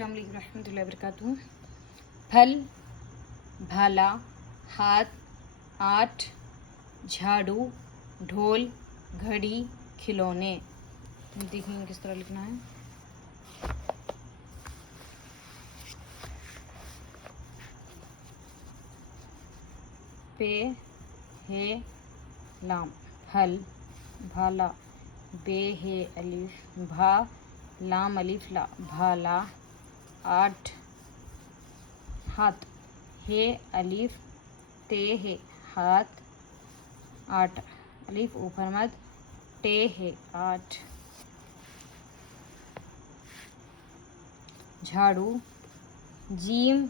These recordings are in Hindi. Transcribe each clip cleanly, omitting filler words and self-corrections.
अस्सलाम वालेकुम रहमतुल्लाहि व बरकातुहू। फल, भाला, हाथ, आठ, झाड़ू, ढोल, घड़ी, खिलौने। देखेंगे किस तरह लिखना है। पे हे लाम फल, भाला, बे हे अलिफ भा, लाम अलिफ ला भाला, आठ, हाथ, हे अलिफ ते हे हाथ, आठ, अलिफ ऊपर मद, टे है आठ, झाड़ू, जीम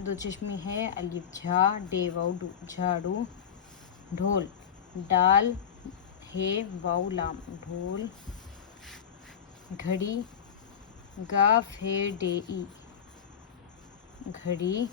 दो चश्मे है अलिफ झा, डे वाउ डू झाड़ू, ढोल, डाल हे वाउ लाम ढोल, घड़ी, गाफ हे डे ई घड़ी,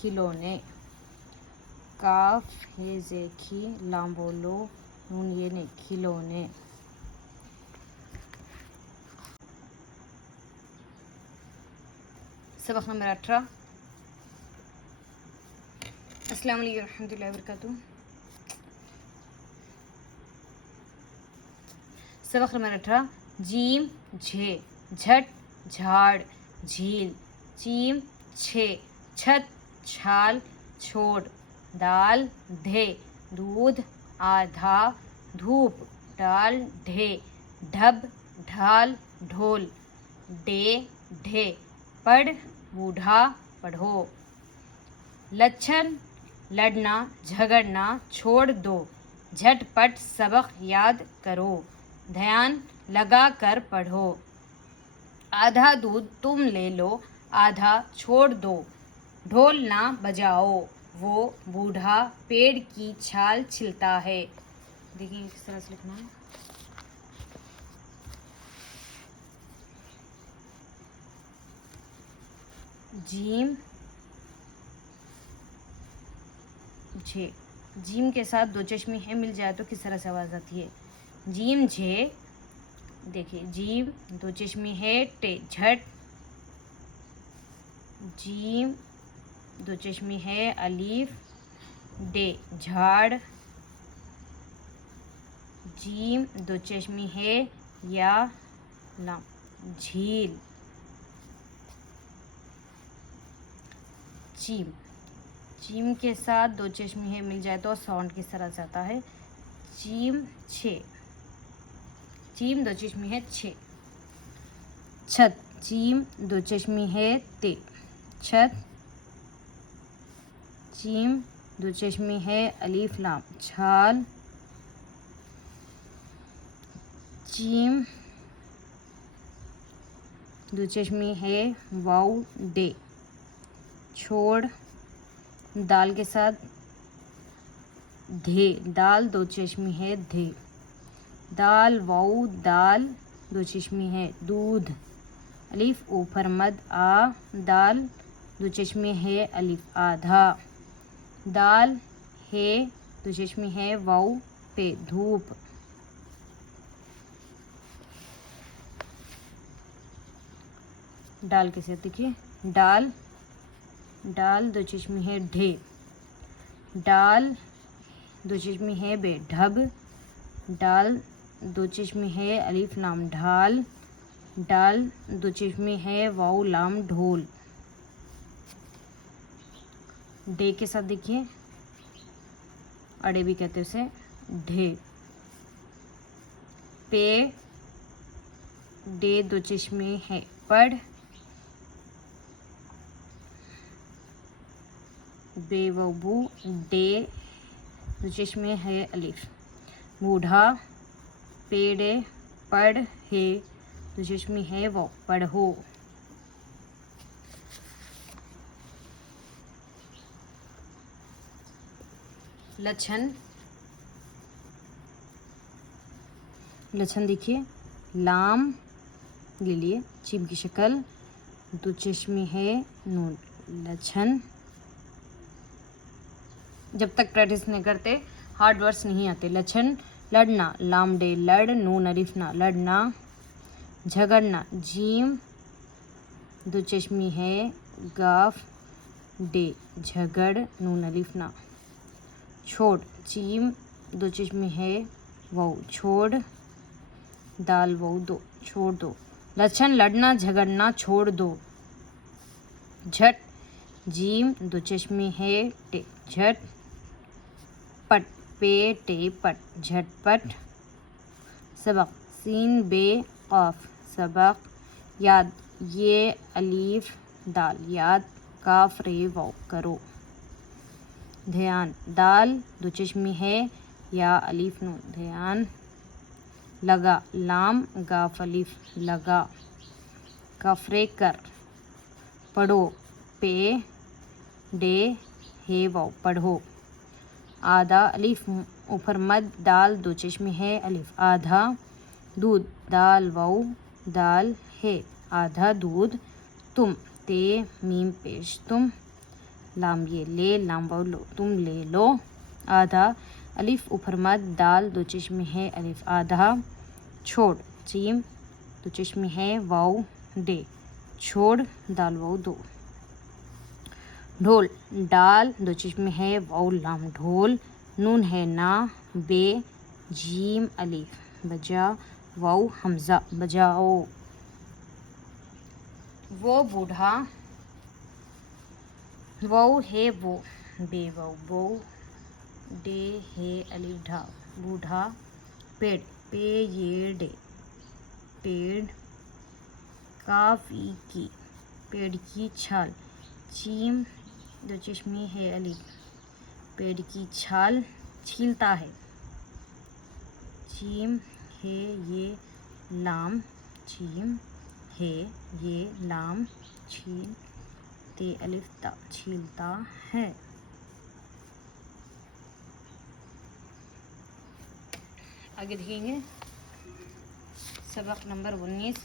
खिलौने, काफ हे जेखी लाम बोलो नून ये ने खिलौने। सबक नंबर 18। अस्सलाम वालेकुम रहमतुल्लाहि व बरकातुहू। सबक नंबर 18। जीम झे झट झाड़ झील, चीम छे छत छाल छोड़, दाल धे दूध आधा धूप, डाल ढे ढब ढाल ढोल, डे ढे पढ़ बूढ़ा पढ़ो, लच्छन लड़ना झगड़ना छोड़ दो, झटपट सबक याद करो, ध्यान लगा कर पढ़ो, आधा दूध तुम ले लो आधा छोड़ दो, ढोल ना बजाओ वो बूढ़ा पेड़ की छाल छिलता है। देखिए किस तरह से लिखना है। जीम झे, जीम के साथ दो चश्मे है मिल जाए तो किस तरह से आवाज आती है। जीम झे, देखिए जीम दो चश्मे है टे झट, जीम दो चश्मे है अलीफ डे झाड़, जीम दो चश्मे है या लाम झील, चीम, चीम के साथ दो चश्मे है मिल जाए तो साउंड किस तरह से आता है। चीम छे, चीम दो चश्मे है छे, छत, चीम दो चश्मे है ते छत, चीम दो चश्मे है अलीफ लाम छाल, चीम दो चश्मे है वाउ डे छोड़, दाल के साथ धे, दाल दो चश्मे है धे, दाल वाउ दाल दो चश्मे है दूध, अलिफ ऊपर मद आ, दाल दो चश्मे है अलिफ आधा, दाल है दो चश्मे है वाउ पे धूप, डाल के साथ देखिए डाल, डाल दो चश्मे है ढे, डाल दो चश्मे है बे ढब, डाल दो चश्मे है अलिफ लाम ढाल, डाल दो चश्मे है वाउ लाम ढोल, डे के साथ देखिए अड़े भी कहते हैं उसे ढे, पे डे दो चश्मे है पढ़, बेवबू डे दो चश्मे है अलिफ, बूढ़ा पेड़े पढ़ है दो चश्मे है वो पढ़ो, लच्छन, लच्छन देखिए लाम ले लिए चीम की शक्ल, दो चश्मे है नून, लच्छन। जब तक प्रैक्टिस नहीं करते हार्ड वर्ड्स नहीं आते। लच्छन लड़ना लाम डे लड़, नून अलिफ ना लड़ना, झगड़ना जीम दो चश्मी है गाफ डे झगड़ नून अलिफ ना। छोड़ चीम दो चश्मी है वाऊ छोड़ दाल वाऊ दो छोड़ दो। लक्षण लड़ना झगड़ना छोड़ दो। झट जीम दो चश्मी है टे झट पट पे टे पट झटपट। सबक सीन बे काफ सबक। याद ये अलीफ दाल याद काफ रे वाव करो। ध्यान दाल दो चश्मी है या अलीफ नून ध्यान। लगा लाम गाफ अलीफ लगा। कफरे कर पढ़ो पे डे हे वाव पढ़ो। आधा अलीफ ऊपर मद दाल दो चश्मे है अलीफ आधा। दूध दाल वाव दाल है आधा दूध। तुम ते मीम पेश तुम। लाम ये ले लाम वाव लो तुम ले लो। आधा अलीफ ऊपर मद दाल दो चश्मे है अलीफ आधा। छोड़ चीम दो चश्मे है वाव डे छोड़ दाल वाव दो। ढोल डाल दो चश्मे है वाव लाम ढोल। नून है ना बे जीम अलीफ बजा वाव हमजा बजाओ। वो बूढ़ा वाव है वो बे वाव वो डे है अलीफ ढा बूढ़ा। पेड़ पे ये डे पेड़। काफ ई की पेड़ की छाल। चीम दो चश्मे है अलीफ पेड़ की छाल छीलता है। चीम है ये लाम चीम है ये लाम छील ते अलिफ ता छीलता है। आगे देखेंगे सबक नंबर 19।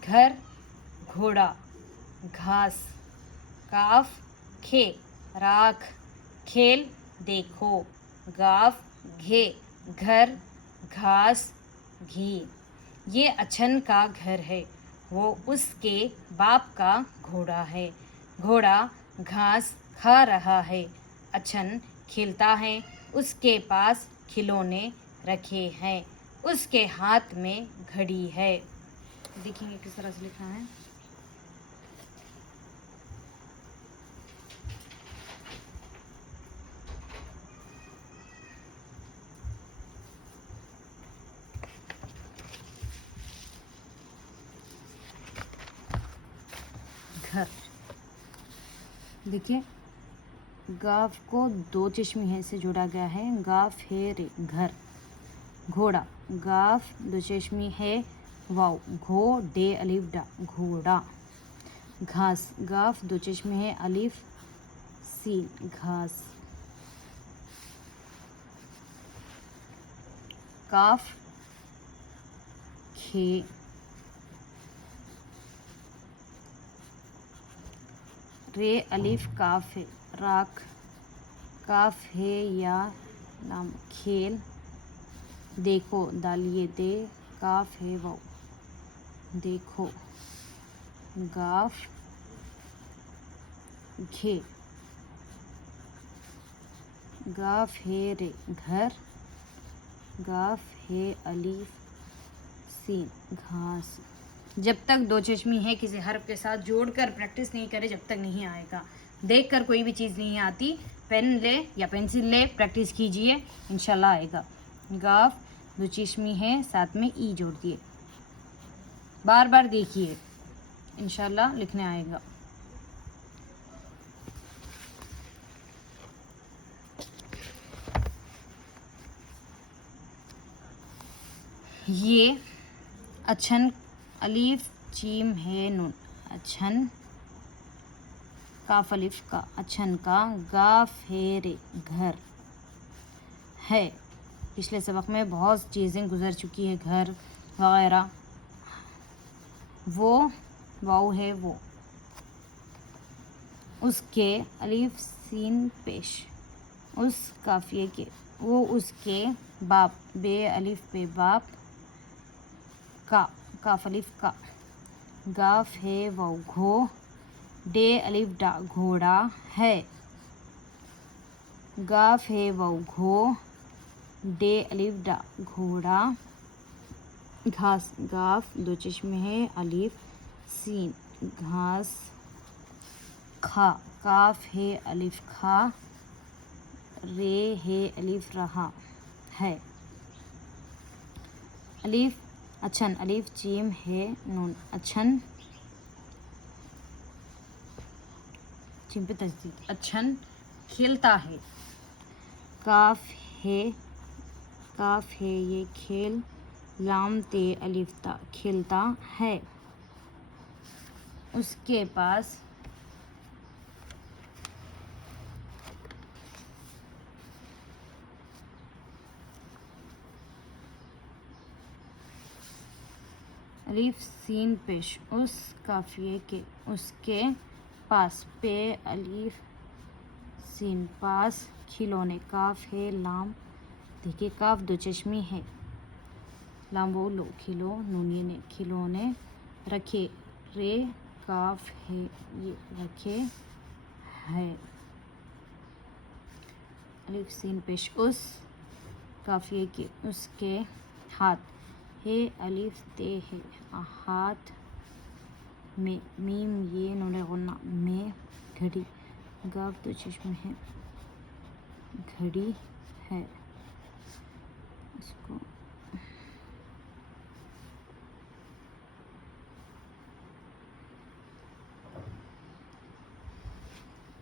घर घोड़ा घास काफ खे राख खेल देखो। गाफ घे घर घास घी। ये अच्छन का घर है वो उसके बाप का घोड़ा है। घोड़ा घास खा रहा है। अच्छन खेलता है उसके पास खिलौने रखे हैं। उसके हाथ में घड़ी है। देखेंगे किस तरह से लिखा है। घर देखिए गाफ को दो चश्मे है से जोड़ा गया है। गाफ है रे घर। घोड़ा गाफ दो चश्मे है वाव घो डे अलिफ डा घोड़ा। घास गाफ दो चश्मे है अलिफ सीन घास। काफ खे रे अलिफ काफ है राख। काफ है या नाम खेल। देखो दाल ये दे काफ है वो देखो। गाफ घे गाफ है रे घर। गाफ है अलिफ सीन घास। जब तक दो चश्मी है किसी हर्फ के साथ जोड़कर प्रैक्टिस नहीं करे जब तक नहीं आएगा। देखकर कोई भी चीज़ नहीं आती। पेन ले या पेंसिल ले प्रैक्टिस कीजिए इंशाल्लाह आएगा। गाफ दो चश्मी है साथ में ई जोड़ दिए। बार बार देखिए इंशाल्लाह लिखने आएगा। ये अच्छन अलीफ चीम है नून अच्छन काफ अलिफ का अच्छन का गाफ है रे घर है। पिछले सबक में बहुत चीज़ें गुजर चुकी है घर वगैरह। वो वाव है वो उसके अलिफ सीन पेश उस काफिए के। वो उसके बाप बे अलिफ पे बाप का काफ अलिफ का। गाफ है वाव घो, डे अलिफ डा घोड़ा है। गाफ है वाव घो, डे अलिफ डा घोड़ा। घास, गाफ दो चश्मे है अलिफ सीन, घास। खा, काफ है अलिफ खा, रे है अलिफ रहा है। अलिफ अच्छन, अलिफ जीम है नून अच्छन, जीम पे तस्दीद अच्छन खेलता है। काफ है, काफ है ये खेल, लाम ते अलिफ ता खेलता है। उसके पास अलिफ सीन पेश, उस काफिए के, उसके पास, पे अलिफ सीन पास, खिलौने। काफ है लाम, देखिए काफ दो चश्मी है, लाम वो लो, खिलो नूनी ने खिलौने। रखे, रे काफ है ये रखे है। अलिफ सीन पेश, उस काफिए के, उसके हाथ है अलिफ ते है हाथ में, मीम ये नून गुन्ना में, घड़ी। गाफ दो चश्मे है, घड़ी है। इसको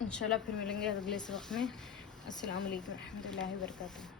इंशाल्लाह फिर मिलेंगे अगले सबक में। अस्सलाम वालेकुम रहमतुल्लाहि व बरकातुहू।